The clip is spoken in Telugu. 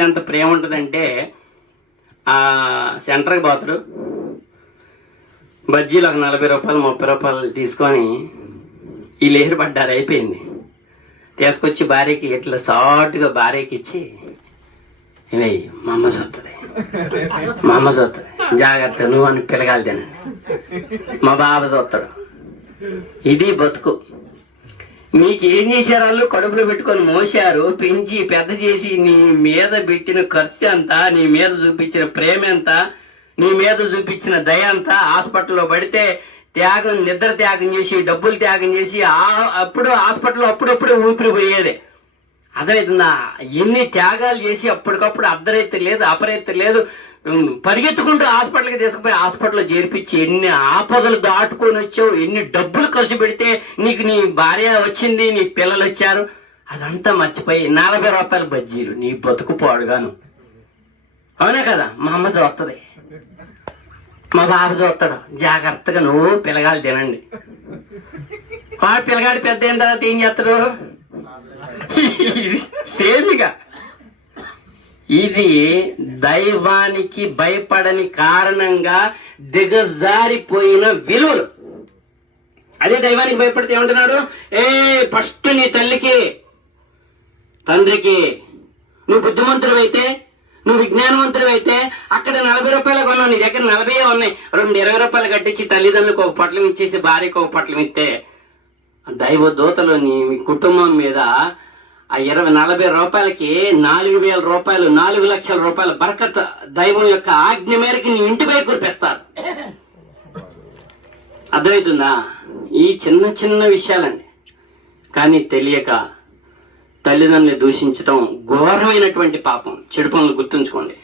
ఎంత ప్రేమ ఉంటుందంటే ఆ సెంటర్కి పోతాడు. బజ్జీలు ఒక నలభై రూపాయలు ముప్పై రూపాయలు తీసుకొని ఈ లేరు పడ్డారు అయిపోయింది. తీసుకొచ్చి భార్యకి ఇట్లా సాటుగా భార్యకి ఇచ్చి ఇవి మా అమ్మ సొత్తది. మా అమ్మ సొత్తది. జాగ్రత్త నువ్వు అని పిలగాలి తినండి మా బాబు సొత్తడు. ఇది బతుకు. మీకు ఏం చేశారు వాళ్ళు? కడుపులో పెట్టుకొని మోసారు పెంచి పెద్ద చేసి నీ మీద పెట్టిన ఖర్చు ఎంత? నీ మీద చూపించిన ప్రేమ ఎంత? నీ మీద చూపించిన దయ అంతా హాస్పిటల్లో పడితే త్యాగం నిద్ర త్యాగం చేసి డబ్బులు త్యాగం చేసి అప్పుడు హాస్పిటల్లో అప్పుడప్పుడే ఊపిరిపోయేది అర్థమవుతుందా ఎన్ని త్యాగాలు చేసి అప్పటికప్పుడు అర్ధరైతే లేదు అపరైతే లేదు పరిగెత్తుకుంటూ హాస్పిటల్కి తీసుకుపోయి హాస్పిటల్లో చేర్పించి ఎన్ని ఆపదలు దాటుకొని వచ్చావు ఎన్ని డబ్బులు ఖర్చు పెడితే నీకు నీ భార్య వచ్చింది నీ పిల్లలు వచ్చారు అదంతా మర్చిపోయి నలభై రూపాయల బజ్జీలు నీ బతుకు పాడుగాను. అవునా కదా? మా అమ్మ చూస్తుంది మా బాబ చూస్తాడు జాగ్రత్తగా నువ్వు పిల్లగాలు తినండి. వాడు పిల్లగాడు పెద్ద అయిన తర్వాత ఏం చేస్తాడు? సేమిగా. ఇది దైవానికి భయపడని కారణంగా దిగజారిపోయిన విలువలు. అదే దైవానికి భయపడితే ఏమంటున్నాడు? ఏ ఫస్ట్ నీ తల్లికి తండ్రికి నువ్వు బుద్ధిమంతుడవైతే నువ్వు విజ్ఞానవంతుడు అయితే అక్కడ నలభై రూపాయలు కొన్నావు నీ దగ్గర నలభై ఉన్నాయి. రెండు ఇరవై రూపాయలు కట్టించి తల్లిదండ్రులకు ఒక పట్లం ఇచ్చేసి భార్యకు ఒక పట్లం ఇస్తే దైవ దూతలు నీ కుటుంబం మీద ఆ ఇరవై నలభై రూపాయలకి నాలుగు వేల రూపాయలు నాలుగు లక్షల రూపాయలు బరకత్ దైవం యొక్క ఆజ్ఞ మేరకు నీ ఇంటిపై కురిపిస్తారు. అర్థమవుతుందా? ఈ చిన్న చిన్న విషయాలండి. కానీ తెలియక తల్లిదండ్రులు దూషించటం ఘోరమైనటువంటి పాపం. చెడు పనులు గుర్తుంచుకోండి.